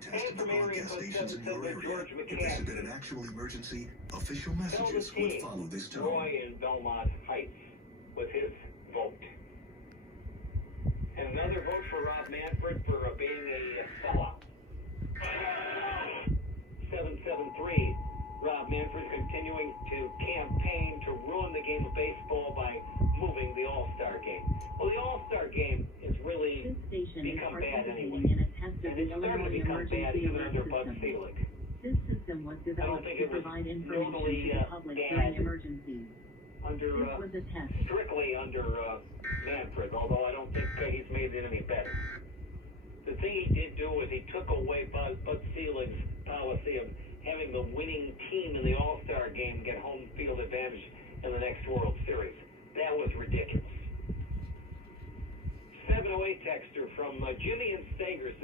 Quick test of the broadcast stations in your area. If this has been an actual emergency, official messages would follow this tone. Roy in Belmont Heights with his vote. And another vote for Rob Manfred for being a sellout. 773. Rob Manfred continuing to campaign to ruin the game of baseball by moving the All-Star game. Well, the All-Star game is really become bad anyway. And it's starting to become bad even under Bud Selig. This system was developed to provide information to the public during emergencies. Strictly under Manfred, although I don't think he's made it any better. The thing he did do was he took away Bud Selig's policy of having the winning team in the All-Star game get home field advantage in the next World Series. That was ridiculous. 708 texter from Jimmy and Stagers.